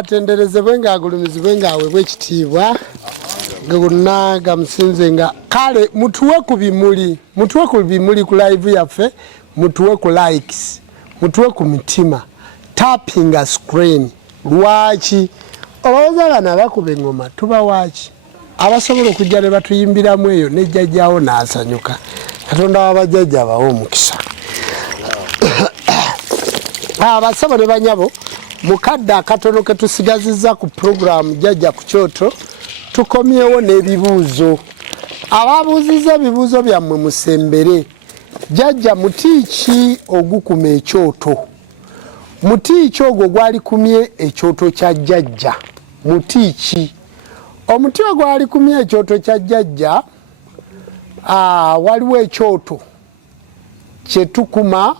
atenderezebwe ng'agulumizibwe ng'aweebwa ekitiibwa gonna gamusinze nga kale mutuwe ku bimuli ku live yaffe, mutuwe ku likes, mutuwe ku mitima, tapping a screen. Lwaki olowooza bano abakuba engoma tubawaaki abasobola okujja ne batuyimbiramu eyo ne jjajjaawo n'asanyuka. Katonda w'abajjajja abawe omukisa. Abasabo ne banyabo mukadde akatono ke tusigazizza ku puroguramu Jjajja ku Kyoto tukomyewo n'ebibuuzo. Ababuuzizza ebibuuzo byammwe musembere. Jjajja muti ki ogukuma ekyoto? Muti ki ogwo gwalikumye ekyoto kya Jjajja? Muti ki? Omuti ogwalikumye ekyoto kya Jjajja waliwo ekyoto kye tukuma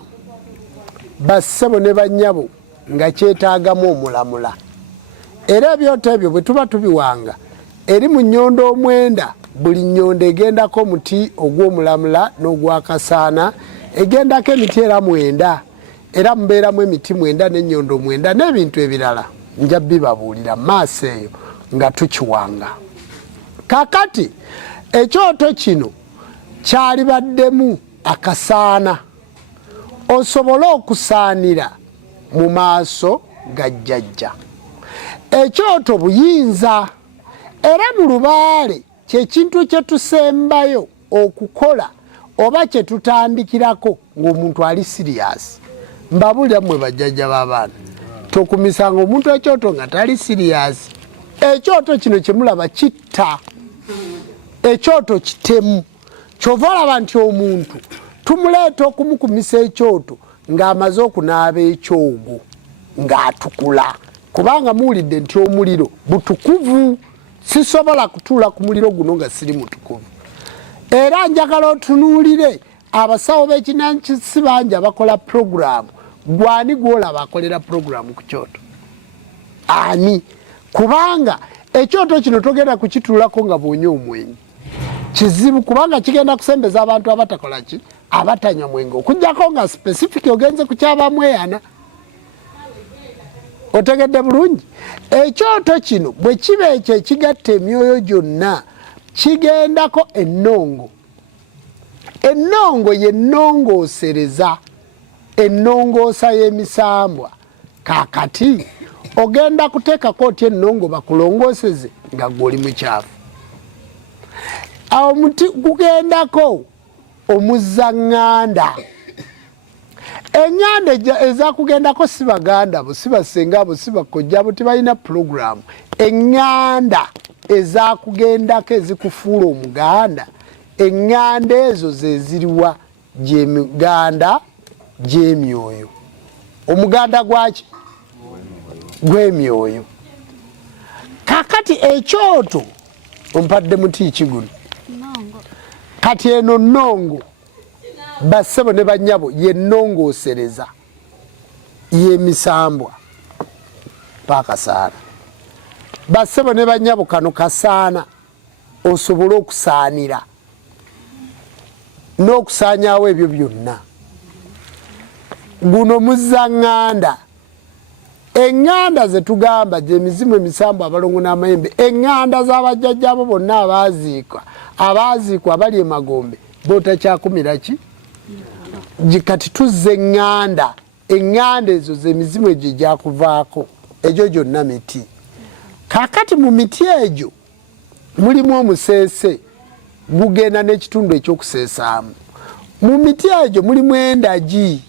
bassebo ne bannyabo nga kyetaagamu omulamula. Era ebyoto ebyo bwe tuba tubiwanga eri mu nnyondo omwenda, buli nnyondo egendako omuti ogw'omulamula n'ogwakasaana, egendako emiti era mwenda, era mubeeramu emiti mwenda n'ennyondo mwenda n'ebintu ebirala nja bibabuulira maaso eyo nga tukiwanga. Kakati ekyoto kino kyali baddemu akasaana osobole okusaanira mu maaso ga Jjajja. Ekyoto buyinza era mu lubaale kyekintu kye tusembayo okukola oba kye tutandikirako ng'omuntu ali siriyasi. Mbabuulira mmwe bajjajja b'abaana, tokumisanga omuntu ekyoto nga tali siriyasi. Ekyoto kino kye mulaba kitta, ekyoto kitemu. Kyova olaba nti omuntu tumuleeta okumukumisa ekyoto ng'amaze okunaaba ekyogo ng'atukula, kubanga muwulidde nti omuliro butukuvu. Sisobola kutuula ku muliro guno nga siri mutukuvu. Era njagala otunuulire abasawo b'ekinnansi bangi abakola puroguramu. Gwani gwolaba akolera puroguramu ku kyoto? Ani? Kubanga ekyoto kino togenda kukituulako nga bw'onywa omwenge. Kizibu kubanga kigenda kusembeza abantu abatakola ki? Abatanywa mwenge, okujjako nga specific ogenze ku kyabamweyana. Otegedde bulungi? Ekyoto kino bwe kiba ekyo ekigatta emyoyo gyonna kigendako ennongo. Ennongo y'ennongoosereza, ennongoosa y'emisambwa. Kaakati ogenda kuteekako otya ennongo bakulongooseze nga gw'oli mukyafu? Awo muti gugendako omuzzaŋŋanda. Eŋŋanda ezakugendako si baganda bo, si basenga bo, si bakojja bo, tebalina puroguramu. Eŋŋanda ezakugendako ezikufuula omuganda, eŋŋanda ezo ze ziriwa? Gy'emiganda gy'emyoyo. Omuganda gwaki? Gw'emyoyo. Kakati ekyoto ompadde muti ki guno? Kati eno nnongo bassebo ne bannyabo y'ennongoosereza y'emisambwa paakasaana. Bassebo ne bannyabo kano kasaana osobole okusaanira n'okusaanyaawo ebyo byonna. Guno muzzaŋŋanda. Eŋŋanda ze tugamba gy'emizimu emisambwa abalongo n'amayembe, eŋŋanda z'abajjajjaabo bonna abaziikwa abali emagombe bootakyakumira ki? Kati tuzze eŋŋanda. Eŋŋanda ezo z'emizimu egyo gyakuvaako, egyo gyonna miti. Kaakati mu miti egyo mulimu omuseese, gugenda n'ekitundu ekyokuseesaamu. Mu miti egyo mulimu endagi.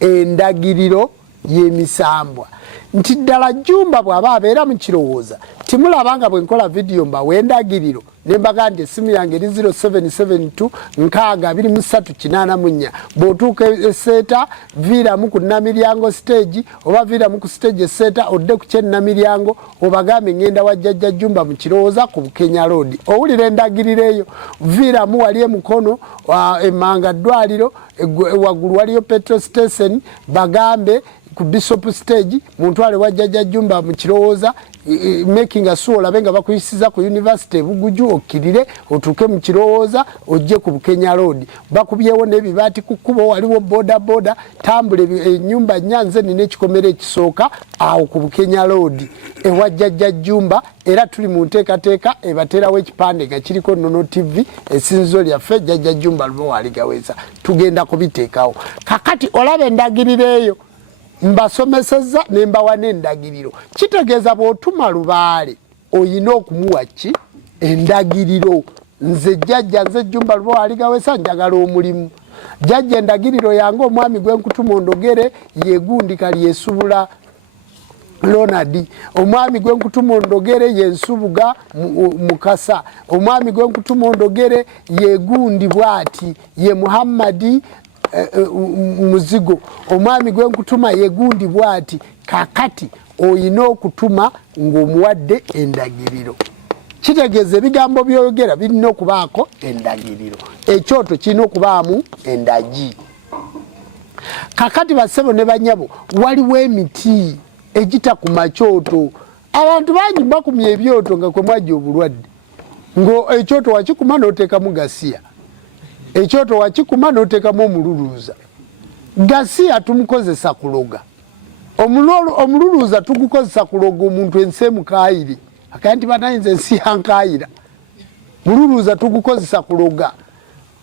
Endagiriro y'emisambwa. Nti ddala Jjumba bw'aba abeera mu kirowooza timulabanga bwe nkola vidiyo mbawa endagiriro ne mbaga nti essimu yange eri 0772 62384. Bw'otuuka eseeta viiramu ku Namiryango stage oba viiramu ku stage eseeta odde ku kyennamiryango obagambe ngenda wa Jjajja Jjumba mu kirowooza ku Bukenya Road. Owulira endagiriro eyo, viiramu wali emukono Emmanga ddwaliro waggulu waliyo petrol station bagambe ku Bishop stage muntwale wajja Jumba mu kirowooza making a sure labenga bakuyisiza ku university buguju okirire otuke mu kirowooza ojje ku Bukenya road bakubyewo nebibati kukubo waliwo boda tambule nyumba nyanze nine kikomere kisooka awo ku Bukenya road ewajja Jumba era tuli mu nteekateeka ebaterawo ekipande nga kiriko Nono TV esinzo lyaffe Jjajja Jumba Lubowa aligaweza tugenda kubiteekawo kakati olabe endagiriro eyo mbasomeseza nembawa n'endagiriro kitegeeza bw'otuma Lubaale oyina okumuwa ki endagiriro nze Jjajja nze Jumba Lubowa aligaweza njagala omulimu Jjajja endagiriro yange omwami gwe nkutuma Ondogere yegundika lyesubula Lonadi omwami gwe nkutuma Ondogere yensubuga Mukasa omwami gwe nkutuma Ondogere yegundi bwati ye Muhammadi Muzigo omwami gwe nkutuma yegundi bwati kakati oyina okutuma ng'omuwadde endagiriro kitegeeza ebigambo by'oyogera birina okubaako endagiriro ekyoto kirina okubaamu endagi kakati bassebo ne banyabo waliwo emiti egita ku makyoto abantu bangi bakumya ebyoto nga kwe mwajja obulwadde ngo ekyoto wakikuma n'oteekamu gasiya ekyoto wakikuma n'oteekamu omululuuza gasiya tumukozesa kuloga omululuuza tugukozesa kuloga omuntu ensi emukaayire akaya nti banayinza ensi yankaayira mululuuza tugukozesa kuloga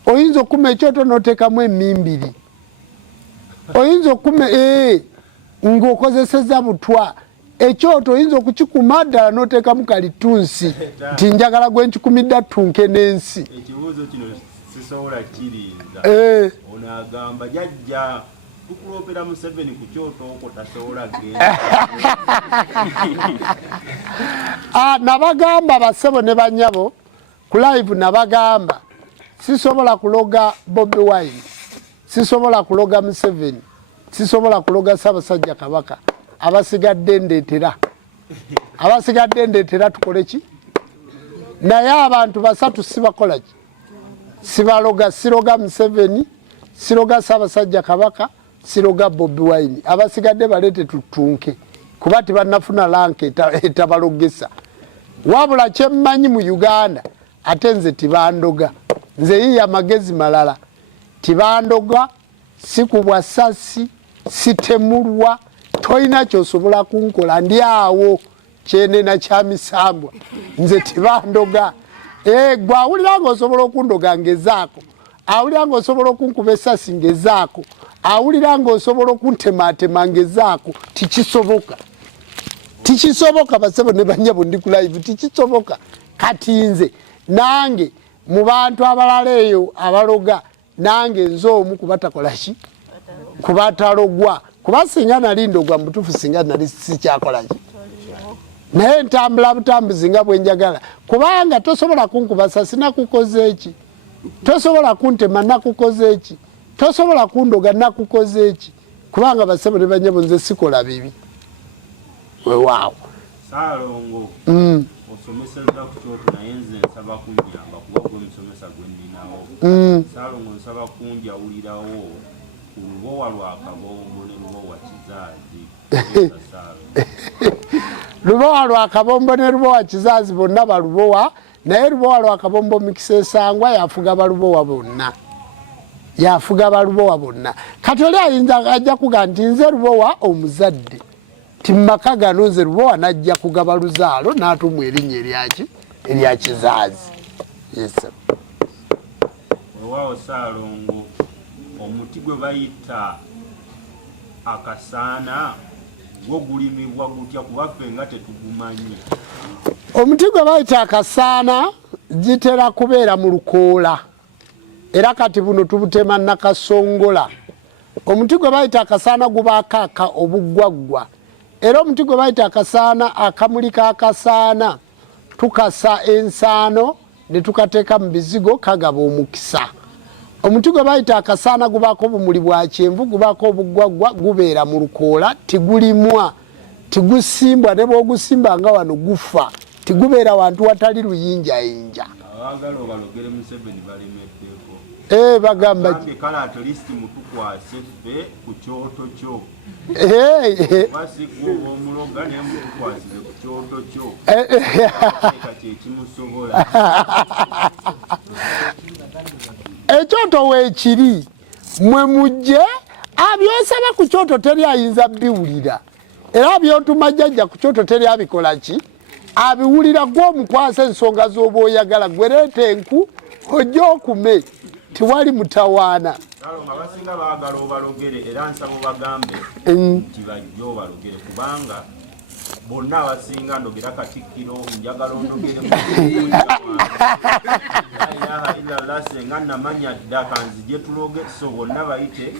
oyinza okuma ekyoto n'oteekamu emmimbiri oyinza okuma ng'okozeseza butwa ekyoto oyinza okukikuma ddala n'oteekamu kalitunsi nti njagala gwe nkikumidde attunke n'ensi ekibuuzo kino sisobola kirinza ono agamba Jjajja tukulopera Museveni ku kyoto okwo tasobola genda nabagamba bassebo ne banyabo ku live nabagamba sisobola kuloga Bobi Wine sisobola kuloga Museveni sisobola kuloga Ssaabasajja Kabaka abasigadde ndeetera tukole ki naye abantu basatu sibakola ki sibaloga siroga Museveni siroga Ssaabasajja Kabaka siroga Bobi Wine abasigadde baleete tutunke kuba tebannafuna lanka etabalogesa wabula kyemmanyi mu Uganda ate nze tibandoga nze yiya magezi malala tibandoga sikubwa sasi sitemulwa toyina kyosobola kunkola ndi awo kyenena kya misambwa nze tibandoga gwe awulira ng'osobola okundoga ngezaako awulira ng'osobola okunkuba essasi ngezaako awulira ng'osobola okuntemaatema ngezaako tikisoboka bassebo ne banyabo ndi ku live tikisoboka kati nze nange mu bantu abalala eyo abaloga nange nze omu kubatakola ki kubatalogwa kuba singa nali ndogwa mutuufu singa nali sikyakola ki naye ntambula butambuzi nga bwe njagala kubanga tosobola kunkuba sasi nakukoze eki tosobola kuntema nakukoze eki tosobola kundoga nakukoze eki kubanga bassebo ne banyabo nze sikola bibi weewaawo Saalongo osomeseza ku kyoto naye nze nsaba kunjamba kuba gwe musomesa gwe ndinawo Saalongo nsaba kunjawulirawo ku Lubowa lwa Kabombo ne Lubowa Kizaazi Lubowa lwa Kabombo ne Lubowa Kizaazi bonna balubowa naye Lubowa lwa Kabombo Mikisa Esangwa yafuga balubowa bonna kati oli ayinza ajja kuga nti nze Lubowa omuzadde timmaka gano nze Lubowa najja kugaba luzaalo n'atumwa erinnya erya Kizaazi weewaawo Saalongo omuti gwe bayita akasaana gwo gulimibwa gutya kuba ffe nga tetugumanyi omuti gwe bayita akasaana gitera kubeera mu lukoola era kati buno tubutema nakasongola omuti gwe bayita akasaana gubaakaaka obuggwaggwa era omuti gwe bayita akasaana akamuli kaakasaana tukasa ensaano ne tukateeka mu bizigo kagaba omukisa omuti gwe bayita akasaana gubaako obumuli bwa kyenvu gubaako obuggwaggwa gubeera mu lukoola tigulimwa tigusimbwa ne bw'ogusimba nga wano gufa tigubeera wantu watali luyinjayinja abaagala obalogere Museveni balemeddeko bagamba kale at least mutukwase ffe ku kyoto kyo wasigwa omuloga naye mutukwasire ku kyoto kyo kyekimusobola ekyoto weekiri mwe mujje abyosaba ku kyoto teri ayinza biwulira era byotuma jjajja ku kyoto teri abikola ki abiwulira gw'omukwasa ensonga z'oba oyagala gwereeta enku ojja okume tiwali mutawaana abasinga baagala obalogere era nsaba obagambe nti bajja obalogere kubanga bonna abasinga ndogera Katikkiro njagala ondogere senga namanya dda kanzije tuloge so bonna bayite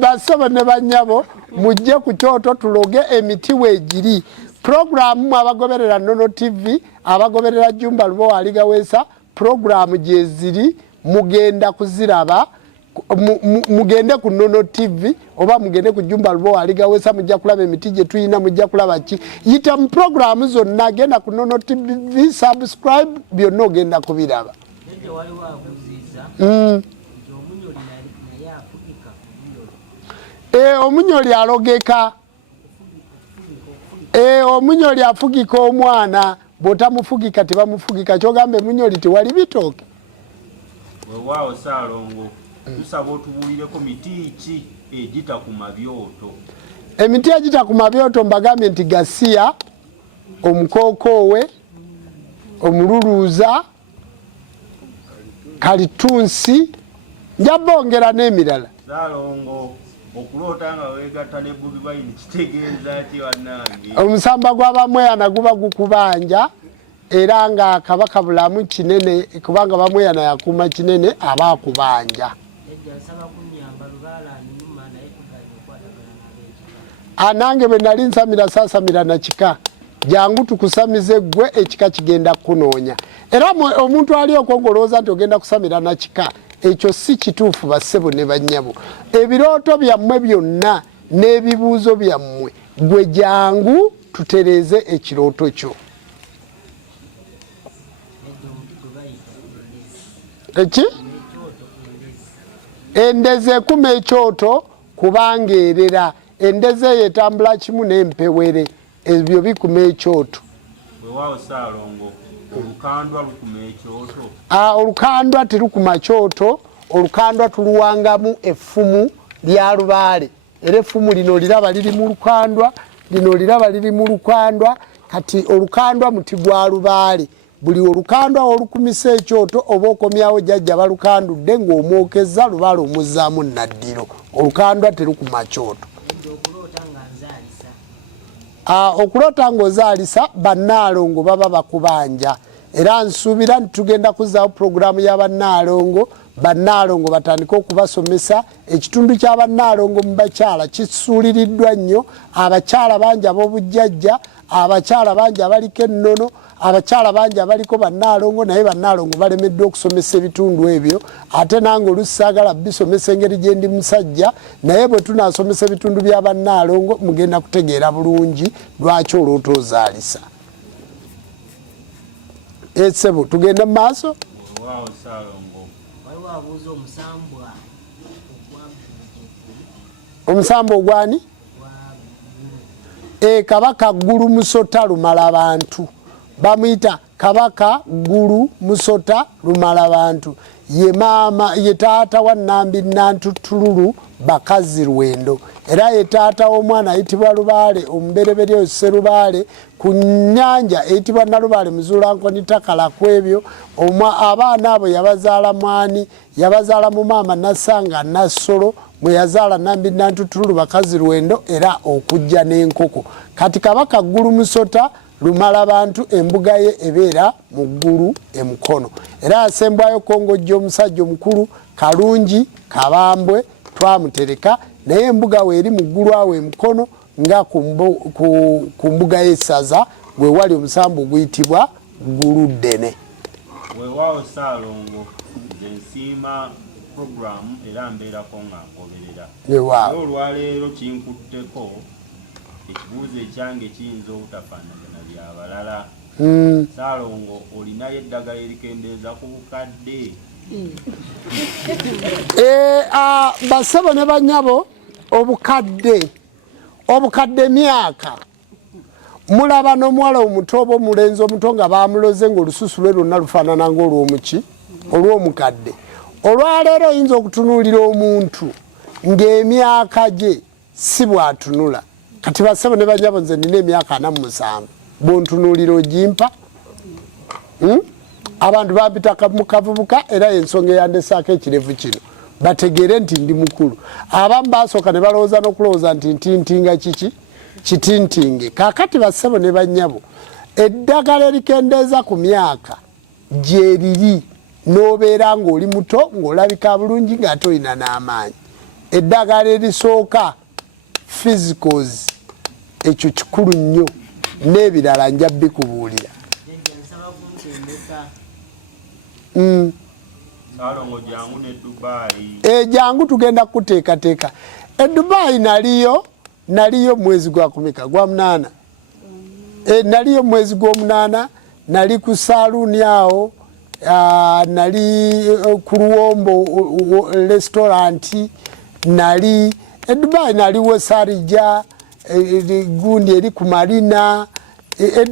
basabo ne bannyabo mujje ku kyoto tuloge emiti weegiri programu abagoberera Nono TV abagoberera Jumba Lubowa Aligawesa programu gyeziri mugenda kuziraba mugende ku Nono TV oba mugende ku Jumba Lubowa Aligawesa mujja kulaba emiti gye tuyina mujja kulaba ki yita mu programu zonna genda ku Nono TV subscribe byonna ogenda kubiraba omunyoli alogeka omunyoli afugika omwana bw'otamufugika tebamufugika kyogambe munyoli tewali bitooke wewaawo Saalongo tusaba otubuulireko miti ki egita ku mabyoto emiti egita ku mabyoto mbagambye nti gasiya omukookoowe omululuuza kalitunsi njabongera n'emirala Saalongo okuloota nga weegatta ne Bobi Wine kitegeeza ki wannange omusamba gw'abamweyana guba gukubanja era nga kabaka bulamu kinene kubanga bamweyana yakuuma kinene aba akubanja nange bwe nali nsamira saasamira na kika jangu tukusamize gwe ekika kigenda kunoonya era omuntu ali okwongolooza nti ogenda kusamira na kika ekyo si kituufu bassebo ne bannyabo ebirooto byammwe byonna n'ebibuuzo byammwe gwe jangu tutereeze ekirooto kyo eki endeze ekuma ekyoto kubanga erera endeze eyo etambula kimu n'empewere ebyo bikuma ekyoto wewaawo Saalongo olukandwa lukuma ekyoto olukandwa terukuma kyoto olukandwa tuluwangamu effumu lya lubaale era effumu lino liraba liri mu lukandwa lino liraba liri mu lukandwa kati olukandwa muti gwa lubaale buli olukandwa olukumisa ekyoto oba okomyawo jjajja balukandudde ng'omwokeza lubaale omuzzaamu naddiro olukandwa terukuma kyoto okuloota ng'ozaalisa bannaalongo baba bakubanja era nsuubira nti tugenda kuzzaawo pulogulaamu y'abannaalongo bannaalongo batandike okubasomesa ekitundu ky'abannaalongo mu bakyala kisuuliriddwa nnyo abakyala bangi ab'obujjajja abakyala bangi abaliko ennono abakyala bangi abaliko bannaalongo naye bannaalongo balemeddwa okusomesa ebitundu ebyo ate nange olusaagala bisomesa engeri gye ndi musajja naye bwe tunaasomesa ebitundu bya bannaalongo mugenda kutegeera bulungi lwaki olwota ozaalisa esebo tugende mu maaso omusamba ogwani kabaka Ggulu Musota lumala bantu bamuyita kabaka Ggulu Musota lumala bantu ye maama ye taata wa Nambi Nantutululu bakazi Lwendo era ye taata w'omwana ayitibwa Lubaale omubereberye Sserubaale ku nnyanja eyitibwa Nalubaale Muzuulankoni takala kwebyo abaana abo yabazaala mwani yabazaala mu maama Nassanga Nassolo mwe yazaala Nambi Nantutululu bakazi Lwendo era okujja n'enkoko kati kabaka Ggulu Musota lumala bantu embuga ye ebeera mu Ggulu emukono era asembwayo Kongojja omusajja omukulu Kalungi Kabambwe twamutereka naye embuga weeri mu Ggulu awo emukono nga ku mbuga y'essaza gwe wali omusambu oguyitibwa Ggulu Ddene. Weewaawo Saalongo nze nsiima puroguramu era mbeerako nga nkoberera olwaleero kinkutteko ekibuuzo ekyange kiyinza obutafaanagana byabalala Saalongo olinayo eddagala erikendeeza ku bukadde Basebo ne banyabo obukadde myaka mulaba n'omuwala omuto oba omulenzi omuto nga bamuloze ng'olususu lwe lwonna lufaanana ng'olw'omuki olw'omukadde. Olwaleero oyinza okutunuulira omuntu ng'emyaka gye si bw'atunula. Kati basebo ne banyabo nze nina emyaka 47 bw'ontunuulira ogimpa. Abantu bampita mu kavubuka era ensonga eyandesaako ekirevu kino bategeere nti ndi mukulu. Abamu basooka ne balowooza n'okulowooza nti ntintinga kiki kitintinge. Kaakati basebo ne bannyabo eddagala erikendeeza ku myaka gye riri n'obeera ng'oli muto ng'olabika bulungi ng'ate olina n'amaanyi. Eddagala erisooka physicals ekyo kikulu nnyo n'ebirala nja bikubuulira. Jangu tugenda kuteekateeka. Dubai naliyo mwezi gwa kumeka gwa 8. Naliyo mwezi gwa 8 nali ku saluuni awo nali ku Luwombo restaurant nali Dubai naliwo Sarija gundi eri ku Marina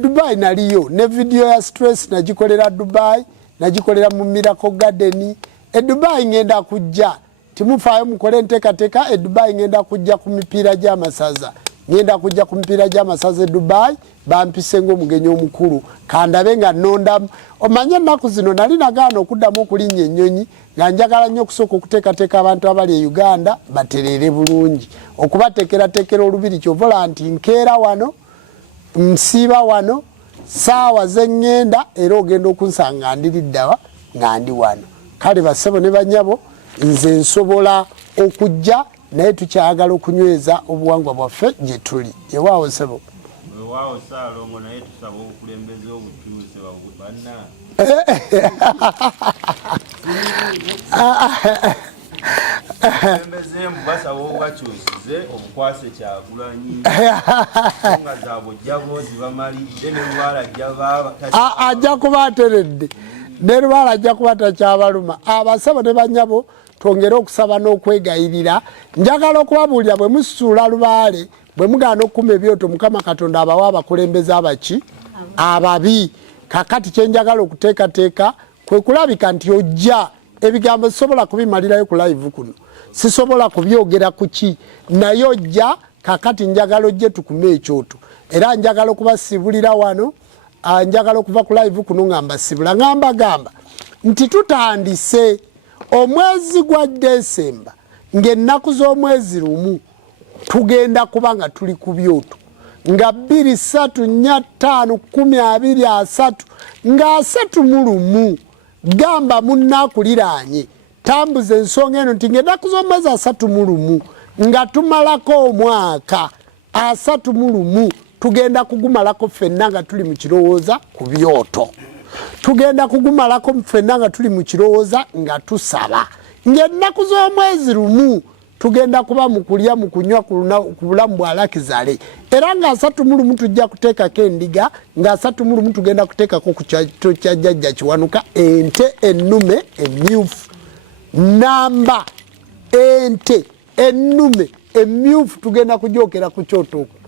Dubai naliyo ne video ya stress nagikolera Dubai nagikolera mu Miracle Garden. Dubai ngenda kujja timufaayo mukole nteekateeka. Dubai ngenda kujja ku mipiira gy'amasaza ngenda kujja ku mipiira gy'amasaza Dubai bampise ng'omugenyi omukulu kandabe nga nnondamu. Omanye ennaku zino nali nagaana okuddamu okulinnya ennyonyi nga njagala nnyo okusooka okuteekateeka abantu abali e Uganda batereere bulungi okubateekerateekera olubiri kyovola nti nkeera wano nsiiba wano saawa zeŋŋenda era ogenda okunsanga ndiriddawa nga ndi wano. Kale basebo ne banyabo nze nsobola okujja naye tukyagala okunyweza obuwangwa bwaffe gye tuli. Ewaawo sebo Wewaawo Saalongo naye tusaba obukulembeze obutuuse banna. Obukulembeze basaba obubakyusize obukwase Kyagulanyi nga zaabwe jjabo zibamalidde ne Lubaale ajja kuba ateredde ne Lubaale ajja kuba takyabaluma. Abasabo ne banyabo twongere okusaba n'okwegayirira. Njagala okubabuulira bwe musuula Lubaale bwe mugaana okukuma ebyoto Mukama Katonda abawa abakulembeze abaki ababi. Kakati kyenjagala okuteekateeka kwe kulabika nti ojja ebigambo sisobola kubimalirayo ku live kuno sisobola kubyogera kuki naye ojja. Kakati njagala ojje tukume ekyoto era njagala okubasibulira wano. Njagala okuva ku live kuno nga mbasibula gamba nti tutandise omwezi gwa Desemba ng'ennaku z'omwezi lumu tugenda kuba nga tuli ku byoto nga 2, 3, 4, 5, 10, 23 nga 31 gamba munnakuliraanye tambuza ensonga eno nti ng'ennaku z'omwezi 31 nga tumalako omwaka 31 tugenda kugumalako ffenna nga tuli mu kirowooza ku byoto. Tugenda kugumalako ffenna nga tuli mu kirowooza nga tusaba ng'ennaku z'omwezi lumu tugenda kuba mu kulya mu kunywa ku bulamu bwa Lakizale era nga 31 tujja kuteekako endiga nga 31 tugenda kuteekako ku kyato kya Jjajja Kiwanuka ente ennume emmyufu namba ente ennume emmyufu tugenda kugyokera ku kyoto okwo.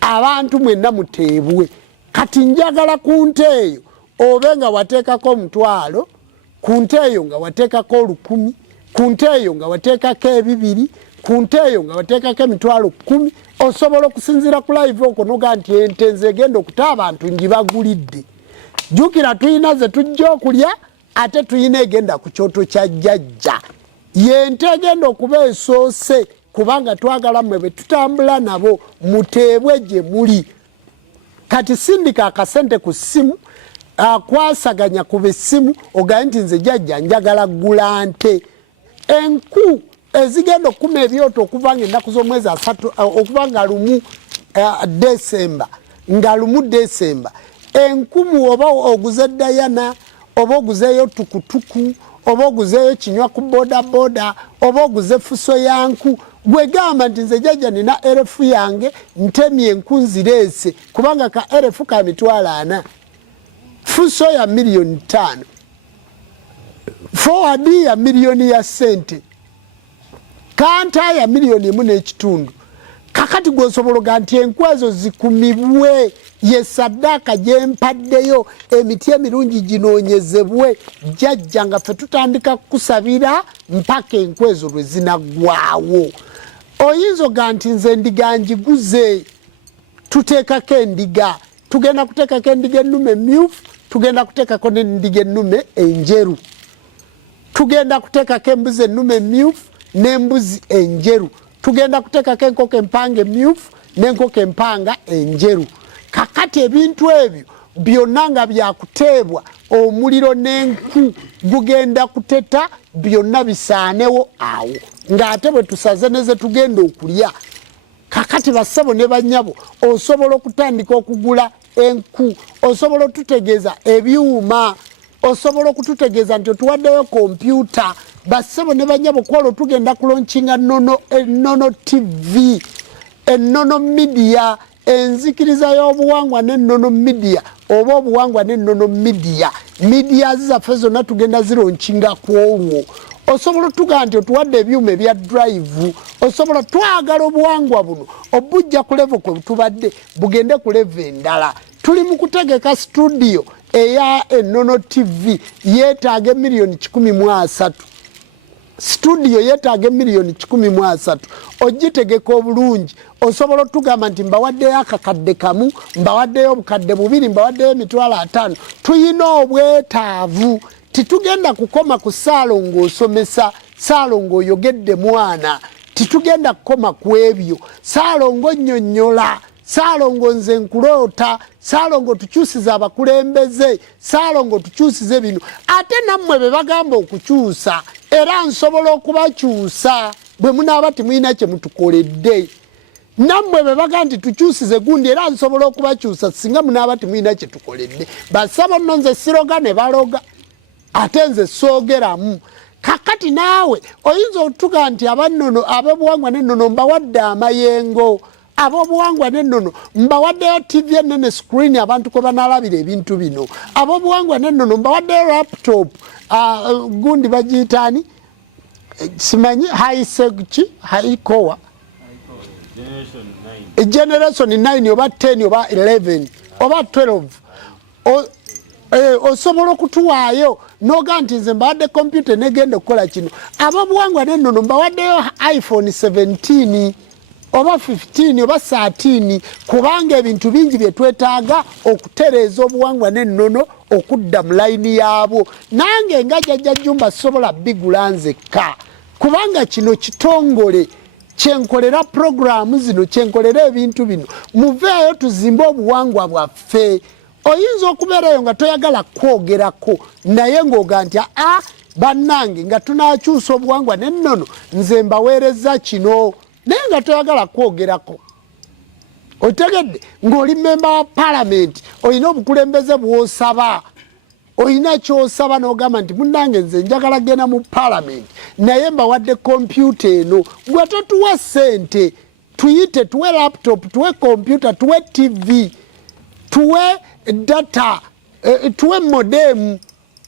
Abantu mwenna muteebwe. Kati njagala ku nte eyo obe nga wateekako 1,000 ku nte eyo nga wateekako 1,000 ku nte eyo nga wateekako 200 ku nte eyo nga wateekako 10,000 osobola okusinziira ku live okwo noga nti ente nze genda okuta abantu ngibagulidde. Jjukira tuyina ze tujja okulya ate tuyina egenda ku kyoto kya Jjajja. Yente egenda okuba esoose kubanga twagala mmwe be tutambula nabo muteebwe gye muli. Kati sindika akasente ku ssimu kwasaganya ku bessimu ogaye nti nze Jjajja njagala ggula nte. Enku ezigenda okukuma ebyoto okuva nga ennaku z'omwezi 3 okuva nga 1 Desemba nga 1 Desemba enkumu oba oguze Dayana oba oguzeeyo tukutuku oba oguzeeyo kinywa ku bodaboda oba oguze fuso yanku gwe gamba nti nze Jjajja nina erefu yange ntemye enku nzireese kubanga ka erefu ka 4,000 fuso ya 5,000,000 forward ya milioni ya sente kanta ya milioni 1.5 kakati gwosobologa nti enkwazo zikumibwe ye sadaka gyempaddeyo emiti emirungi ginoonyezebwe jjajja nga ffe tutandika kusabira mpaka enkwezo lwe zinagwawo. Oyinza oga nti nze endiga njiguze tuteekako endiga, tugenda kuteekako endiga ennume emyufu, tugenda kuteekako n'endiga ennume enjeru, tugenda kuteekako embuzi ennume emyufu n'embuzi enjeru, tugenda kuteekako enkoko empanga emyufu n'enkoko empanga enjeru. Kakati ebintu ebyo byonna nga byakuteebwa omuliro n'enku gugenda kuteta byonna bisaanewo awo ng'ate bwe tusaze neze tugenda okulya. Kakati bassebo ne bannyabo osobola okutandika okugula enku, osobola otutegeeza ebyuma, osobola okututegeeza nti otuwaddeyo kompyuta. Bassebo ne bannyabo kwolwo tugenda kulonkinga Ennono TV, Ennono Media, enzikiriza y'obuwangwa n'Ennono Media oba obuwangwa n'Ennono Media. Media zaffe zonna tugenda zironkinga ku olwo. Osobola tuga nti otuwadde ebyuma ebya drive, osobola twagala obuwangwa buno obujja ku level kwe tubadde bugende ku level endala. Tuli mu kutegeka studio eya Ennono TV yeetaaga milioni 13. Studio yeetaaga milioni 13. Ogitegeka obulungi. Osobola otugamba nti mbawaddeyo akakadde kamu, mbawaddeyo obukadde 2, mbawaddeyo emitwalo 5. Tuyina obwetaavu. Titugenda kukoma ku saalo ng'osomesa, saalo ng'oyogedde mwana. Titugenda kukoma ku ebyo. Saalo ng'onnyonnyola, saalo ng'onze nkuloota, saalo ng'otukyusiza abakulembeze, saalo ng'otukyusize bino. Ate nammwe be bagamba okukyusa era nsobola okubakyusa bwe munaaba temulina kye mutukoledde. Nammwe be baga nti tukyusize gundi era nsobola okubakyusa singa munaaba temulina kye tukoledde. Bassebo nno nze siroga ne baloga ate nze soogeramu. Kakati naawe oyinza otuga nti abannono ab'obuwangwa n'ennono mbawadde amayengo, ab'obuwangwa n'ennono mbawaddeyo TV ennene screen abantu kwe banaalabira ebintu bino, ab'obuwangwa n'ennono mbawaddeyo laptop gundi bagiyitaani simanyi haikowa generation 9 oba 10 oba 11 oba 12. Osobola okutuwaayo noga nti nze mbawadde kompyuta negenda okukola kino. Ab'obuwangwa n'ennono mbawaddeyo iPhone 17 oba 15 oba 13 kubanga ebintu bingi bye twetaaga okutereeza obuwangwa n'ennono okudda mu layini yaabwo. Nange nga Jjajja Jjumba sobola bigula nzekka kubanga kino kitongole kyenkolera programu zino, kyenkolera ebintu bino. Muveeyo tuzimbe obuwangwa bwaffe. Oyinza okubeerayo nga toyagala kwogerako naye ng'oga nti bannange nga tunaakyusa obuwangwa n'ennono nze mbaweereza kino naye nga toyagala kwogerako. Otegedde ng'oli memba wa palamenti olina obukulembeze bw'osaba, olina ky'osaba n'ogamba nti munnange nze njagala genda mu palamenti naye mbawadde kompyuta eno. Gwe totuwa ssente, tuyite tuwe laptop, tuwe kompyuta, tuwe TV, tuwe data, tuwe modem,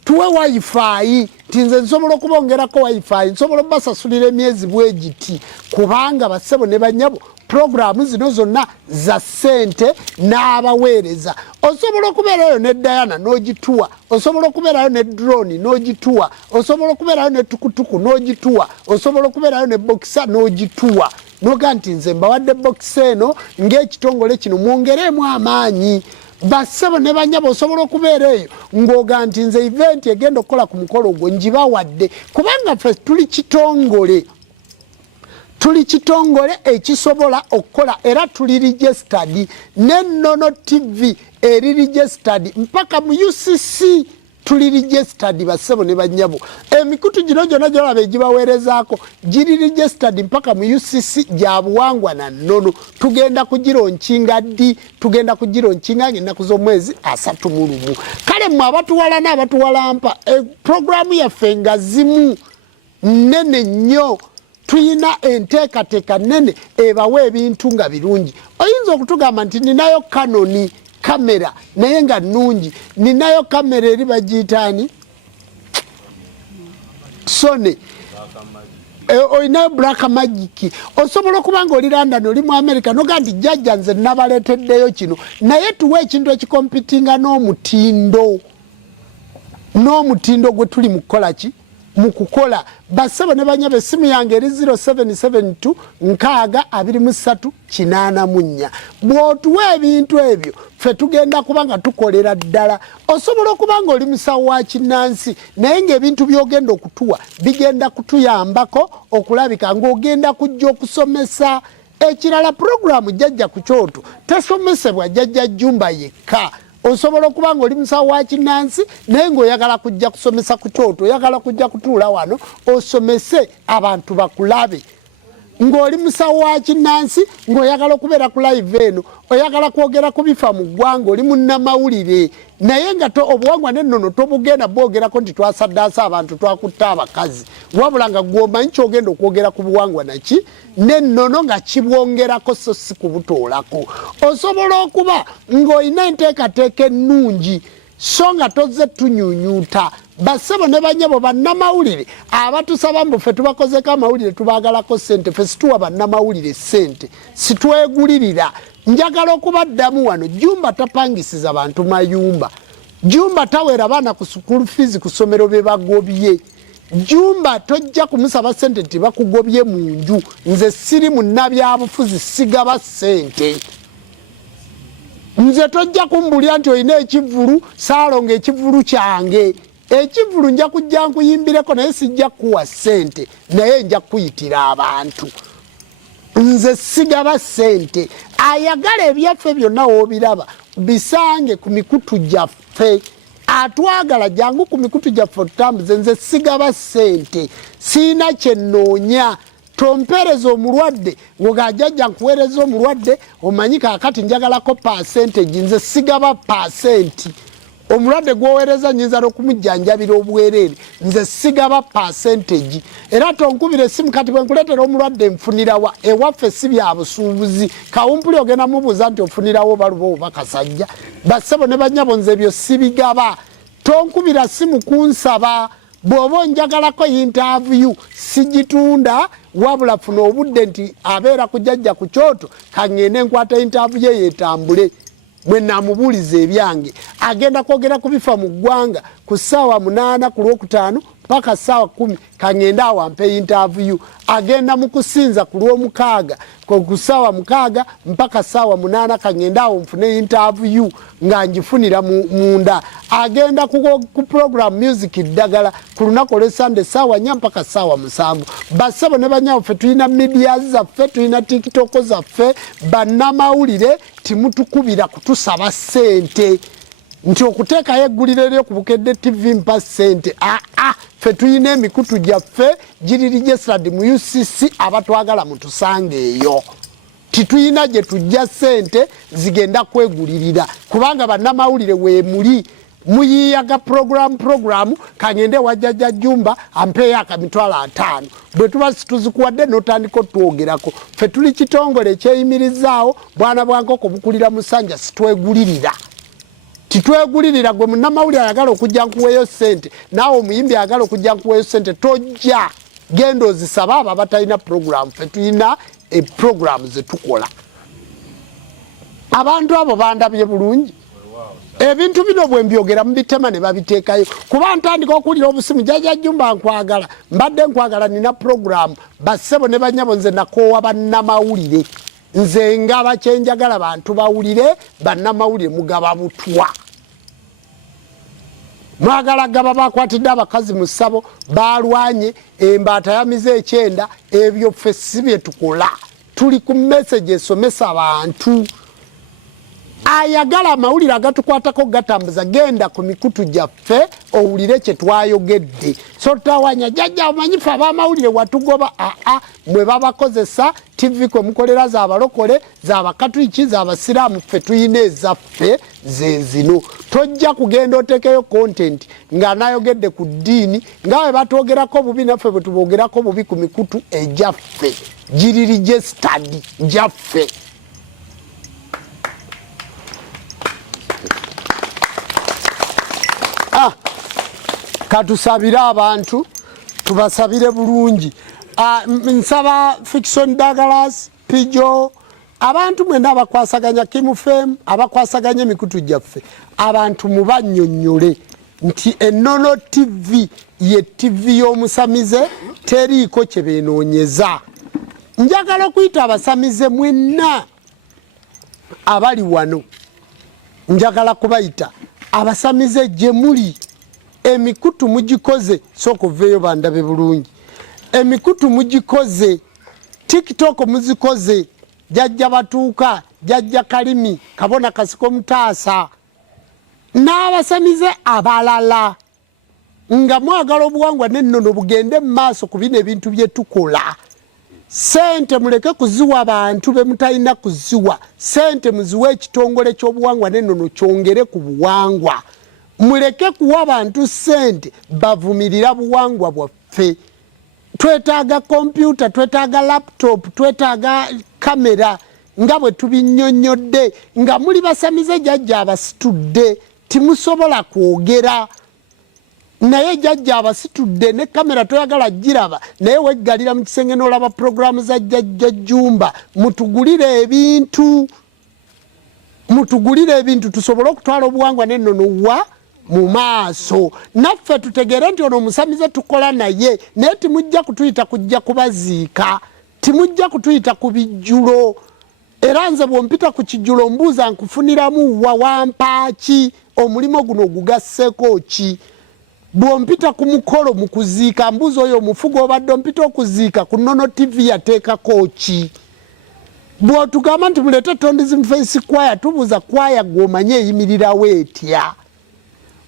tuwe wifi. Tinze nsobola okubongerako wifi, nsobola basasulira emyezi bwegiti kubanga bassebo ne bannyabo programu zino zonna za ssente n'abaweereza. Osobola okubeerayo ne Diana n'ogituwa, osobola okubeerayo ne drone n'ogituwa, osobola okubeerayo ne tukutuku n'ogituwa, osobola okubeerayo ne boxer n'ogituwa. Noga nti nze mbawadde box eno ng'ekitongole kino mwongeremu amaanyi. Bassebo ne bannyabo osobola okubeera eyo ng'oga nti nze event egenda okukola ku mukolo ogwo ngibawadde kubanga ffe tuli kitongole ekisobola okukola era tuli registered. n'Ennono TV eri registered mpaka mu UCC tuli registered. Bassebo ne bannyabo emikutu gino gyonna gyolaba egibaweerezaako giri registered mpaka mu UCC gya buwangwa na nnono. Tugenda kugironkinga ddi? Tugenda kugironkinga ng'ennaku z'omwezi 31. Kale mmwe abatuwala n'abatuwalampa programu yaffe nga zimu nnene nnyo. Tuyina enteekateeka nnene ebawa ebintu nga birungi. Oyinza okutugamba nti ninayo Canon kamera naye nga nnungi, ninayo kamera eri bagiyitaani Sony oyina Black Magic osobola okuba nga oli London oli mu America noga nti jjajja nze nabaleeteddeyo kino naye tuwe ekintu ekikompitinga n'omutindo gwe tuli mu kukola ki mu kukola basebo ne banyaba essimu yange eri 0772 623 bw'otuwa ebintu ebyo ffe tugenda kuba nga tukolera ddala osobola okuba nga oli musawo wa kinnansi naye ng'ebintu by'ogenda okutuwa bigenda kutuyambako okulabika ng'ogenda kujja okusomesa ekirala puroguramu jjajja ku kyoto tesomesebwa jjajja Jumba yekka osobola okuba nga oli musawo wa kinnansi naye ng'oyagala kujja kusomesa ku kyoto oyagala kujja kutuula wano osomese abantu bakulabe ng'oli musawo wa kinnansi ng'oyagala okubeera ku live eno oyagala kwogera ku bifa mu ggwanga oli munnamawulire naye nga obuwangwa n'ennono tobugenda bwogerako nti twasaddaasa abantu twakutta abakazi wabula nga gw'omanyi kyogenda okwogera ku buwangwa naki n'ennono nga kibwongerako so si kubutoolako osobola okuba ng'olina enteekateeka ennungi so nga tozze tunyuunyuuta basebo ne banyabo bannamawulire abatusaba mbu ffe tubakozeko amawulire tubaagalako ssente ffe situwa bannamawulire ssente situegulirira njagala okubaddamu wano Jumba tapangisiza bantu mayumba Jumba tawera baana ku school fees ku ssomero bye bagobye Jumba tojja kumusaba ssente nti bakugobye mu nju nze siri munnabyabufuzi sigaba ssente nze tojja kumbulya nti olina ekivulu saalonga ekivulu kyange ekivulu nja kujja nkuyimbireko naye sijja kuwa ssente naye nja kuyitira abantu nze sigaba ssente ayagala ebyaffe byonna woobiraba bisange ku mikutu gyaffe atwagala jangu ku mikutu gyaffe otutambuze nze sigaba ssente siina kyennoonya tompereza omulwadde ng'ogajjajja nkuweereza omulwadde omanyi kaakati njagalako percentage nze sigaba percent omulwadde gwoweereza nyinza n'okumujjanjabira obwereere nze sigaba percentage era tonkubira essimu kati bwe nkuleetera omulwadde nfunirawa ewaffe si bya busuubuzi kawumpuli ogenda mubuuza nti ofunirawo baluba oba kasajja bassebo ne banyabo nze ebyo sibigaba tonkubira simu kunsaba bw'oba onjagalako interview sigitunda wabula funa obudde nti abeera kujjajja ku kyoto kaŋŋende nkwata interview ye yeetambule bwe namubuuliza ebyange agenda kwogera ku bifa mu ggwanga ku ssaawa 8 ku Lwokutaano paka ssaawa 10 kaŋŋende awo ampe interview agenda mu kusinza ku Lwomukaaga ku ssaawa 6 mpaka ssaawa 8 kaŋŋende awo nfune interview nga ngifunira munda agenda ku program music ddagala ku lunaku olw'Essande ssaawa 4 mpaka ssaawa 7 bassebo ne banyawo ffe tulina media zaffe tulina tiktok zaffe bannamawulire timutukubira kutusaba ssente nti okuteekayo eggulire lyo ku Bukedde TV mpa ssente ffe tulina emikutu gyaffe giri registered mu UCC abatwagala mutusange eyo titulina gye tujja ssente zigenda kwegulirira kubanga bannamawulire weemuli muyiyaga program kaŋŋende wajjajja Jumba ampeeyo akamitwalo 5 bwe tuba situzikuwadde n'otandika otwogerako ffe tuli kitongole ekyeyimirizaawo bwana bwankoko bukulira musanja situegulirira titwegulirira gwe munnamawulire ayagala okujja nkuweeyo ssente naawe omuyimbi ayagala okujja nkuweeyo ssente tojja genda ozisaba abo abatalina program ffe tulina program zetukola abantu abo bandabye bulungi ebintu bino bwe mbyogera mubitema ne babiteekayo kuba ntandika okuwulira obusimu jjajja Jumba nkwagala mbadde nkwagala nina program bassebo ne banyabo nze nakoowa bannamawulire nze ngaba kyenjagala bantu bawulire bannamawulire mugaba butwa mwagala gaba bakwatidde abakazi mu ssabo balwanye embaata yamize 9 ebyo ffe si bye tukola tuli ku message esomesa abantu ayagala amawulire agatukwatako gatambuza genda ku mikutu gyaffe owulire kye twayogedde so tutawanya jjajja omanyifu ab'amawulire watugoba mwe babakozesa TV kwe mukolera z'abalokole z'abakatuliki z'abasiraamu ffe tuyina ezaffe ze zino tojja kugenda otekeyo content ng'anayogedde ku ddiini nga bwe batwogerako bubi naffe bwe tubogerako bubi ku mikutu egyaffe giri registered gyaffe katusabire abantu tubasabire bulungi. Nsaba Fiction Douglas, Pijo, abantu mwena abakwasaganya Kim FM, abakwasaganya emikutu gyaffe, abantu mubannyonnyole nti Ennono TV ye TV y'omusamize teriiko kye beenoonyeza. Njagala okuyita abasamize mwenna abali wano, njagala kubayita abasamize gye muli. Emikutu mugikoze, sooka oveeyo bandabe bulungi. Emikutu mugikoze, TikTok muzikoze, Jajja Batuuka, Jajja Kalimi, Kabona Kasiko Mutaasa, n'abasamize abalala nga mwagala obuwangwa n'ennono bugende mu maaso ku bino ebintu bye tukola. Sente muleke kuziwa abantu be mutalina kuziwa. Sente muziwe ekitongole ky'obuwangwa n'ennono kyongere ku buwangwa. Muleke kuwa abantu sente bavumirira buwangwa bwaffe. Twetaaga kompyuta, twetaaga laptop, twetaaga kamera nga bwe tubinnyonnyodde nga muli basamize Jajja abasitudde timusobola kwogera. Naye Jajja abasitudde ne kamera toyagala giraba, naye weggalira mu kisenge n'olaba programu za Jajja Jumba. Mutugulire ebintu, mutugulire ebintu tusobole okutwala obuwangwa n'ennono wa mu maaso. Naffe tutegere nti ono omusamize tukola naye, naye timujja kutuyita kujja kubaziika, timujja kutuyita ku bijjulo. Era nze bw'ompita ku kijjulo mbuuza nkufuniramu wa wampaaki, omulimo guno ogugasseko ki? Bw'ompita ku mukolo mu kuziika mbuuza oyo omufugo obadde ompita okuziika ku Nnono TV yateekako ki? Bw'otugamba nti mulete Tondizimu Face Choir tubuuza kwaya gw'omanye eyimirirawo etya?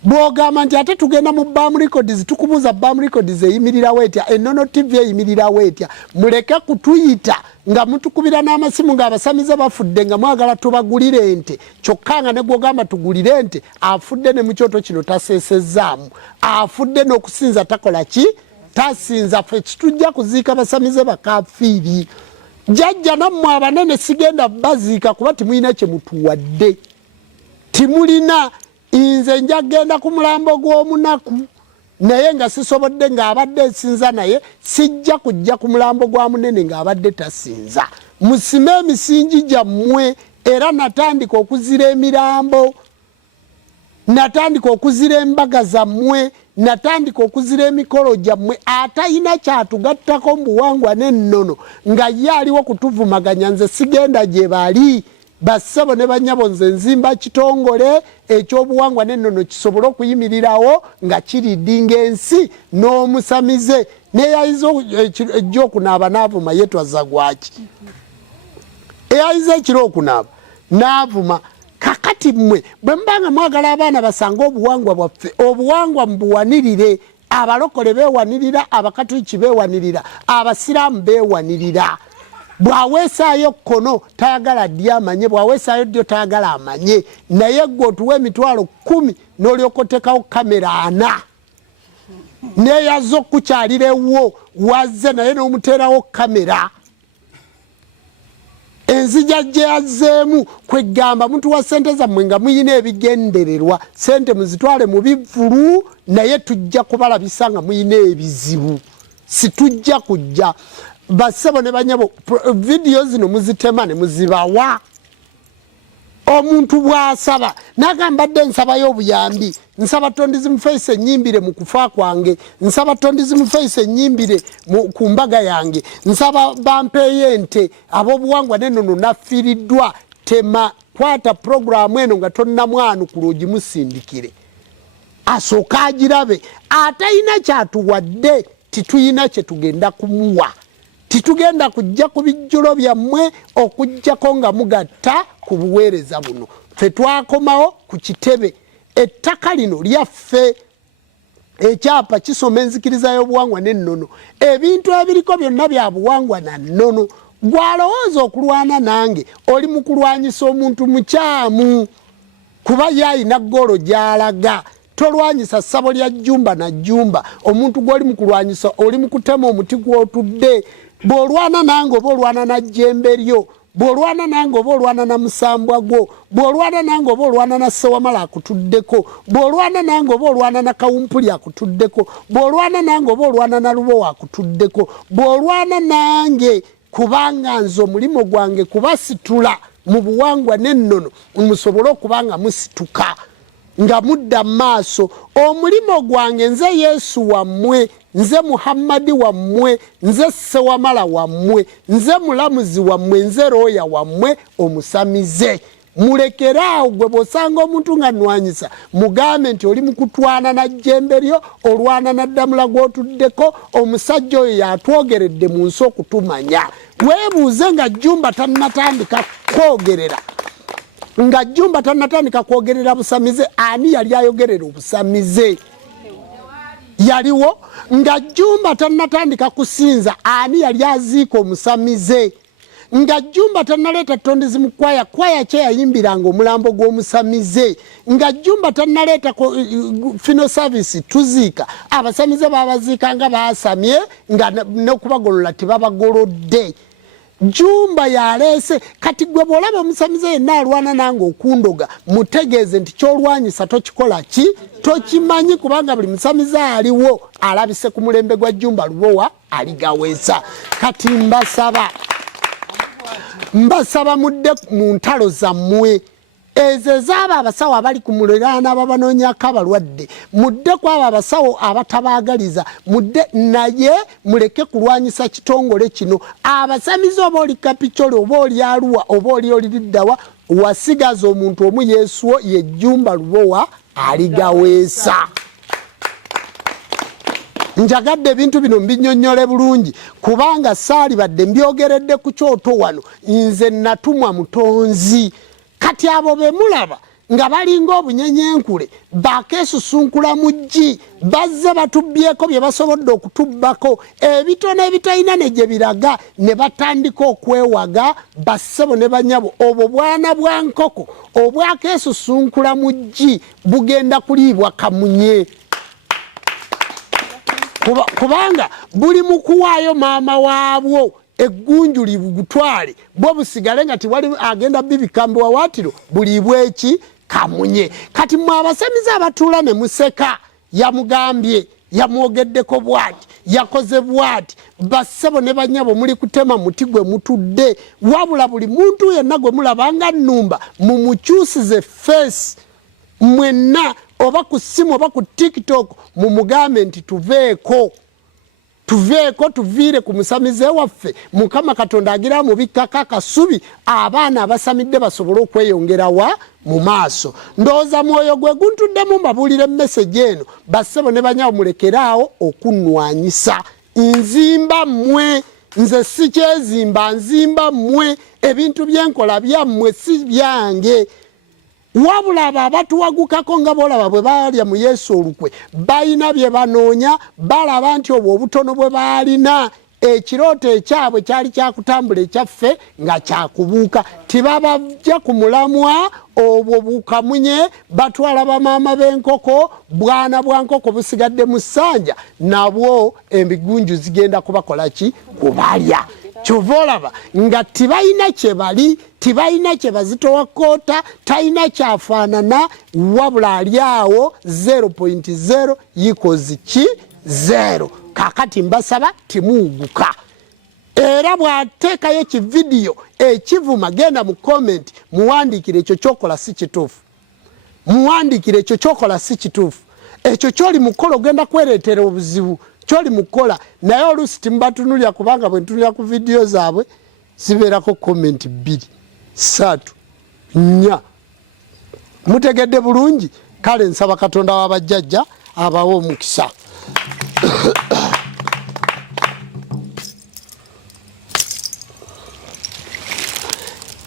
Bw'ogamba nti ate tugenda mu Bam Records tukubuuza Bam Records eyimirirawo etya? Ennono TV eyimirirawo etya? Muleke kutuyita nga mutukubira n'amasimu ng'abasamize bafudde nga mwagala tubagulire ente. Kyokka nga ne gw'ogamba tugulire ente afudde ne mu kyoto kino taseesezzaamu, afudde n'okusinza takola ki? Tasinza. Ffe tujja kuziika basamize bakafiiri. Jajja nammwe abanene sigenda baziika kuba timulina kye mutuwadde, timulina. Nze njagenda ku mulambo gw'omunaku naye nga sisobodde ng'abadde nsinza naye sijja kujja ku mulambo gwa munene ng'abadde tasinza. Musime emisingi gyammwe. Era natandika okuzira emirambo, natandika okuzira embaga zammwe, natandika okuzira emikolo gyammwe. Atayina kyatugattako mu buwangwa n'ennono nga ye aliwo kutuvumaganya. Nze sigenda gye bali. Bassebo ne bannyabo nze nzimba kitongole ekyobuwangwa n'ennono kisobole okuyimirirawo nga kiridinga ensi n'omusamize. Neyayiza ejja okunaaba n'avuma yetwaza gwaki? Eyayiza ekiro okunaaba n'avuma. Kakati mmwe bwe mbanga mwagala abaana basange obuwangwa bwaffe, obuwangwa mbuwanirire. Abalokole beewanirira, abakatuliki beewanirira, abasiraamu beewanirira. Bwaweesaayo kkono tayagala ddyo amanye, bwaweesaayo ddyo tayagala amanye. Naye gwe otuwa emitwalo 10 n'olyoka otekawo kamera 4 neeyaza okukyalira ewwo wazze naye n'omuteerawo kamera. Enzija gye yazzeemu kwegamba mutuwa ssente zammwe nga muyina ebigendererwa. Ssente muzitwale mu bivvulu naye tujja kubalabisa nga muyina ebizibu. Situjja kujja. Bassebo ne banyabo video zino muzitema ne muzibawa. Omuntu bw'asaba nagamba dde nsabayo obuyambi, nsaba Tondizimu Face enyimbire mu kufa kwange, nsaba Tondizimu Face enyimbire ku mbaga yange, nsaba bampeeyo ente. Ab'obuwangwa n'ennono nafiiriddwa. Tema kwata programu eno nga tonna mwanu ku lwogi musindikire asooka agirabe. Atayina kyatuwadde tituyina kye tugenda kumuwa. Titugenda kujja ku bijjulo byammwe okujjako nga mugatta ku buweereza buno. Ffe twakomawo ku kitebe. Ettaka lino lyaffe. Ekyapa kisoma enzikiriza y'obuwangwa n'ennono. Ebintu ebiriko byonna bya buwangwa na nnono. Gwalowooza okulwana nange oli mu kulwanyisa omuntu mukyamu kuba yayina ggolo gy'alaga. Tolwanyisa ssabo lya Jumba na Jumba. Omuntu gw'oli mu kulwanyisa oli mu kutema omuti gw'otudde. Bw'olwana nange oba olwana na jjembe lyo bw'olwana nange oba olwana na musambwa gwo, bw'olwana nange oba olwana na Ssewamala akutuddeko, bw'olwana nange oba olwana na Kawumpuli akutuddeko, bw'olwana nange oba olwana na Lubowa akutuddeko, bw'olwana nange kubanga nze omulimo gwange kubasitula mu buwangwa n'ennono musobole okubanga musituka nga mudda maaso. Omulimo gwange nze Yesu wammwe, nze Muhammadi wammwe, nze Ssewamala wammwe, nze mulamuzi wammwe, nze Looya wammwe omusamize. Mulekeraawo gwe bw'osanga omuntu nga nnwanyisa mugambe nti oli mukutwana na jjembe lyo, olwana na ddamula gw'otuddeko, omusajja oyo yatwogeredde mu nsi okutumanya. Weebuuze nga Jjumba tannatandika kwogerera, nga Jjumba tannatandika kwogerera busamize, ani yali ayogerera obusamize? Yaliwo. Nga Jjumba tannatandika kusinza, ani yali aziika omusamize? Nga Jjumba tannaleeta ttondezi mu kwaya, kwaya kye yayimbiranga omulambo gw'omusamize. Nga Jjumba tannaleeta funeral service tuziika, abasamize babaziikanga basamye nga n'okubagolola tebabagolodde. Jjumba yaleese. Kati gwe bw'olaba omusamize yenna alwana nange okundoga, mutegeeze nti ky'olwanyisa tokikola ki? Tokimanyi, kubanga buli musamize aliwo alabise ku mulembe gwa Jjumba Lubowa aligaweza. Kati mbasaba mudde mu ntalo zammwe ezo ez'abo abasawo abali ku muliraana ababanoonyako abalwadde, mudde ku abo abasawo abatabaagaliza, mudde naye muleke kulwanyisa kitongole kino. Abasamize oba oli Kapicoli oba oli Arua oba oli Liddawa, wasigaza omuntu omu Yesuwo ye Jjumba Lubowa aligaweesa. Njagadde ebintu bino mbinnyonnyole bulungi kubanga saalibadde mbyogeredde ku kyoto wano, nze natumwa mutonzi. Kati abo be mulaba nga balinga obunyenyenkule bakeesusunkula mu ggi, bazze batubbyeko bye basobodde okutubbako, ebitono ebitalina ne gye biraga ne batandika okwewaga bassebo ne banyabo. Obwo bwana bwa nkoko obwakeesusunkula mu ggi bugenda kuliibwa kamunye. Kubanga buli mu kuwaayo maama waabwo eggunju libugutwale bwo busigale nga tiwali agenda bibikambe wawaatiro buliibwe eki kamunye. Kati mwe abasamize abatuula ne museka, yamugambye, yamwogeddeko bwati, yakoze bwati, bassebo ne banyabo muli kutema muti gwe mutudde, wabula buli muntu yenna gwe mulabanga nnumba mumukyusize face mwenna, oba ku ssimu oba ku TikTok mumugambe nti tuveeko tuviire ku musamize waffe. Mukama Katonda agira mu bikkako akasubi abaana abasamidde basobole okweyongerawa mu maaso. Ndowooza mwoyo gwe guntuddemu mbabuulire message eno, bassebo ne banyawo mulekeraawo okunnwanyisa. Nzimba mmwe, nze si kyezimba, nzimba mmwe. Ebintu byenkola byammwe si byange. Wabula abo abatuwagukako nga boolaba bwe baalya mu Yesu olukwe, balina bye banoonya, balaba nti obwo obutono bwe baalina ekirooto ekyabwe kyali kyakutambula ekyaffe nga kyakubuuka. Tibabajja ku mulamwa obwo bukamunye, batwala bamaama b'enkoko, bwana bwa nkoko busigadde mu ssanja, nabwo ebigunju zigenda kubakola ki? Kubalya. Kyova olaba nga tibalina kye bali, tibalina kye bazitowa koota, talina kyafaanana, wabula ali awo 0.0 equals ki? 0. Kakati mbasaba timuuguka. Era bw'ateekayo ekividiyo ekivuma, genda mu comment muwandiikire ekyo kyokola si kituufu. Muwandiikire ekyo kyokola si kituufu. Ekyo kyoli mukola ogenda kwereetera obuzibu. Kyoli mukola naye oluusi timubatunulya kubanga bwe ntunulya ku vidiyo zaabwe zibeerako comment 2, 3, 4. Mutegedde bulungi? Kale nsaba Katonda w'abajjajja abawe omukisa.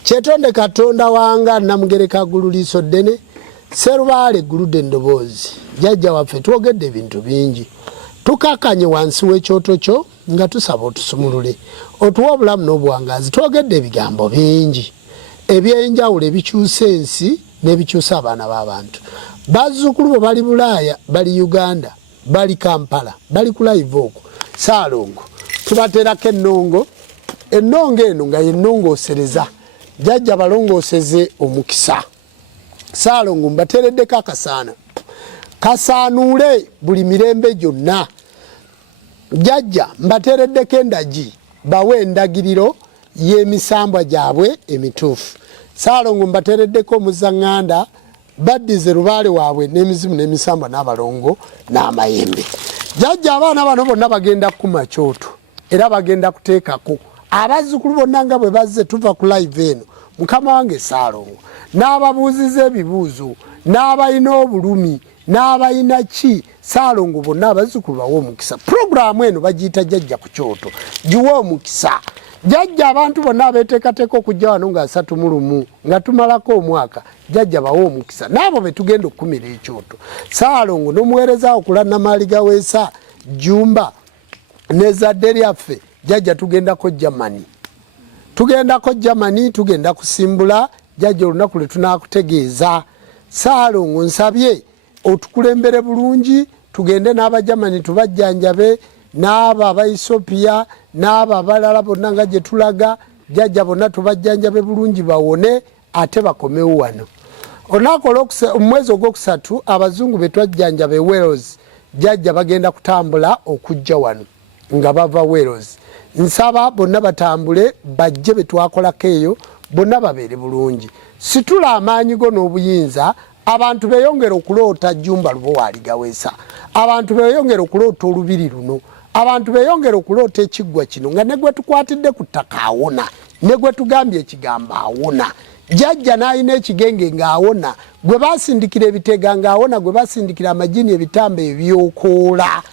Kyetonde Katonda wanga Namugereka ggulu liiso ddene, Serubaale gguludde endoboozi. Jjajja waffe twogedde ebintu bingi. Tukakanye wansi w'ekyoto kyo nga tusaba otusumulule, otuwa obulamu n'obuwangazi. Twogedde ebigambo bingi ebyenjawulo ebikyusa ensi n'ebikyusa abaana b'abantu. Bazzukulu bo bali Bulaaya, bali Uganda, bali Kampala, bali ku live okwo. Saalongo tubateerako ennongo ennonga eno nga yennongosereza jjajja balongoseze omukisa. Ssaalongo mbateereddeko akasaana kasaanuule buli mirembe gyonna. Jjajja mbateereddeko endagi bawe endagiriro y'emisambwa gyabwe emituufu. Ssaalongo mbateereddeko omuzaŋŋanda baddize lubaale waabwe n'emizimu n'emisambwa n'abalongo n'amayembe. Jjajja abaana bano bonna bagenda kukuma kyoto era bagenda kuteekako abazzukulu bonna nga bwe bazze tuva ku live eno mukama wange Ssaalongo n'ababuuziza ebibuuzo n'abalina obulumi n'abalina ki Ssaalongo bonna abazzukulu bawe omukisa. Puroguramu eno bagiyita jjajja ku kyoto giwe omukisa. Jjajja abantu bonna abeteekateeka okujja wano nga 31 nga tumalako omwaka jjajja bawe omukisa n'abo be tugenda okukumira ekyoto. Ssaalongo n'omuweereza okula Namaali Gaweesa Jumba n'ezzadde lyaffe jjajja tugendako Germany. Tugenda kusimbula jjajja olunaku lwe tunaakutegeeza. Ssaalongo nsabye otukulembere bulungi tugende n'Abajamani tubajjanjabe n'abo Abaethiopia n'abo abalala bonna nga gye tulaga jjajja bonna tubajjanjabe bulungi bawone ate bakomewo wano. Omwezi ogwokusatu abazungu be twajjanjabe Wales jjajja bagenda kutambula okujja wano nga bava Wales. Nsaba bonna batambule bajje be twakolako eyo bonna babeere bulungi. Situla amaanyi go n'obuyinza abantu beyongera okuloota Jumba Lubowaali Gaweesa. Abantu beyongera okuloota olubiri luno. Abantu beyongera okuloota ekiggwa kino nga ne gwe tukwatidde ku ttaka awona ne gwe tugambye ekigambo awona. Jjajja n'alina ekigenge ng'awona, gwe basindikira ebitega ng'awona, gwe basindikira amajini ebitambo ebyokoola.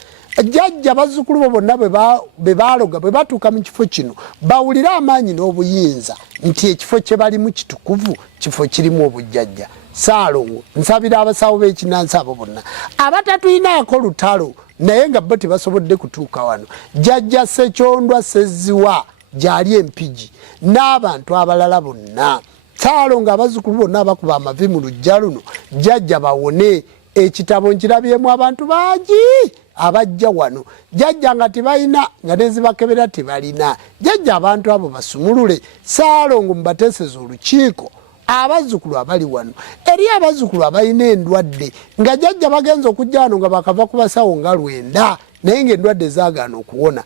Jjajja bazzukulu bo bonna bwe baaloga bwe batuuka mu kifo kino bawulira amaanyi n'obuyinza nti ekifo kye balimu kitukuvu, kifo kirimu obujjajja. Ssaalongo nsabira abasawo b'ekinansi abo bonna abatatuyinaako lutalo naye nga bo tebasobodde kutuuka wano. Jjajja Ssekyondwa Sseziwa gyali Empigi n'abantu abalala bonna. Ssaalongo abazzukulu bonna abakuba amavi mu lujja luno jjajja bawone. Ekitabo nkirabyemu abantu bangi abajja wano jjajja nga tebalina nga nezibakebera tebalina. Jjajja abantu abo basumulule. Ssaalongo mubateeseza olukiiko abazzukulu abali wano eri abazzukulu abalina endwadde nga jjajja bagenza okujja wano nga bakava ku basawo nga 9 naye ng'endwadde zaagaana okuwona.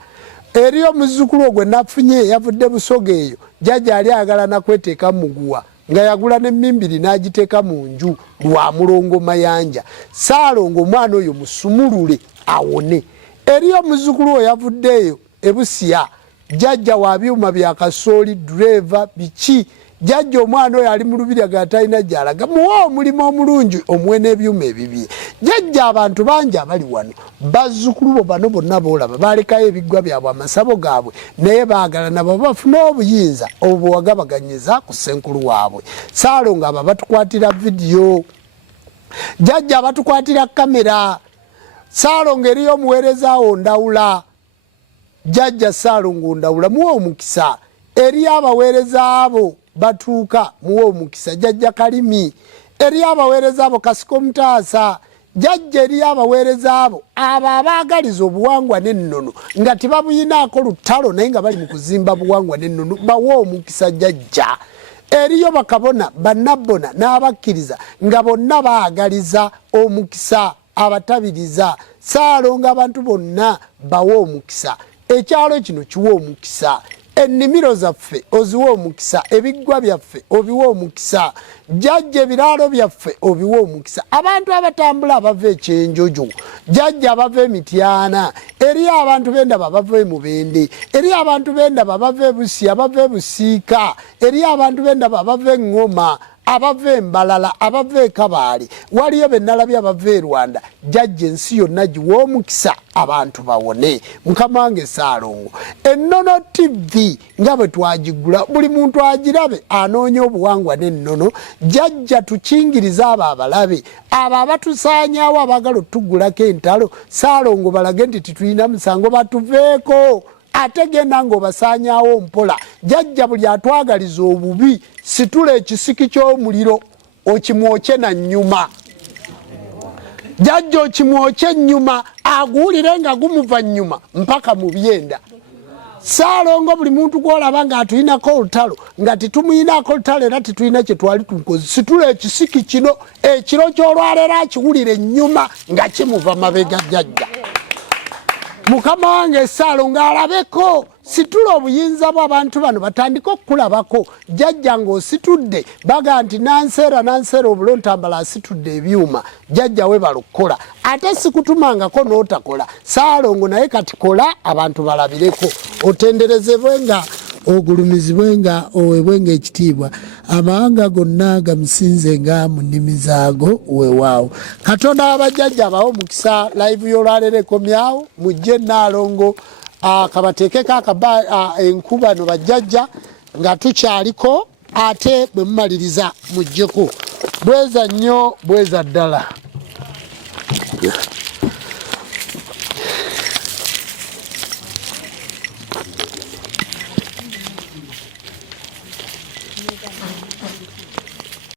Eri omuzzukulu ogwe nafunye yavudde Busoga eyo jjajja ali ayagala nakweteeka muguwa nga yagula n'emmimbiri n'agiteeka mu nju lwa mulongo mayanja. Ssaalongo omwana oyo musumulule awone. Eri omuzzukulu oyo yavuddeeyo Ebusiya jjajja wa byuma bya kasooli driver biki jjajja omwana oyo ali mu lubiri nga talina gy'alaga muwa omulimu omulungi omuwe n'ebyuma ebibye. Jjajja abantu bangi abali wano bazzukulu bo bano bonna boolaba baalekayo ebiggwa byabwe amasabo gaabwe naye baagala nabo bafune obuyinza obwo bwe wagabaganyiza ku ssenkulu waabwe. Ssaalongo abo batukwatira vidiyo, jjajja abatukwatira kamera. Ssaalongo eriyo omuweereza awo Ndawula jjajja Ssaalongo Ndawula muwe omukisa. Eri abaweereza abo batuuka muwe omukisa jjajja Kalimi. Eri abaweereza abo Kasiko Mutaasa jjajja eri abaweereza abo abo abaagaliza obuwangwa n'ennono nga tebabuyinaako lutalo naye nga bali mu kuzimba buwangwa n'ennono bawe omukisa jjajja. Eriyo bakabona bannabbona n'abakkiriza nga bonna baagaliza omukisa abatabiriza. Ssaalongo abantu bonna bawe omukisa. Ekyalo kino kiwe omukisa. Ennimiro zaffe oziwe omukisa. Ebiggwa byaffe obiwe omukisa. Jjajja ebiraalo byaffe obiwe omukisa. Abantu abatambula abava ekyenjojo jjajja abava Emityana. Eri abantu b'endaba abava Emubende. Eri abantu b'endaba abava Ebusiya abava Ebusiika. Eri abantu b'endaba abava Eŋŋoma abava Embalala abava Ekabaale. Waliyo be nnalabye abava e Rwanda. Jjajja ensi yonna giwe omukisa abantu bawone. Mukama wange Ssaalongo Ennono TV nga bwe twagigula buli muntu agirabe anoonya obuwangwa n'ennono. Jjajja tukingiriza abo abalabe abo abatusaanyaawo abaagala otugulako entalo. Ssaalongo balage nti titulina musango batuveeko ate genda ng'obasaanyaawo mpola. Jjajja buli atwagaliza obubi situla ekisiki ky'omuliro okimwokye na nnyuma. Jjajja okimwokye ennyuma aguwulire nga gumuva nnyuma mpaka mu byenda. Saalongo buli muntu gwolaba nga atulinako olutalo nga tetumuyinako olutalo era tetulina kye twali tumukozi situla ekisiki kino ekiro ky'olwaleero akiwulira ennyuma nga kimuva mabega jjajja mukama wange Saalongo alabeko situla obuyinza bw'abantu bano batandika okukulabako jjajja ng'ositudde baga nti nanseera obulontambala asitudde ebyuma jjajja we balukola ate sikutumangako n'otakola Saalongo naye kati kola abantu balabireko otenderezebwenga ogulumizibwenga owebwenga ekitiibwa amawanga gonna gamusinzenga mu nnimi zaago weewaawo Katonda w'abajjajja abawe omukisa live y'olwaleero ekomyawo mujje Naalongo kabateekeko enkuba no bajjajja nga tukyaliko ate bwe mumaliriza mujjeko bweza nnyo bweza ddala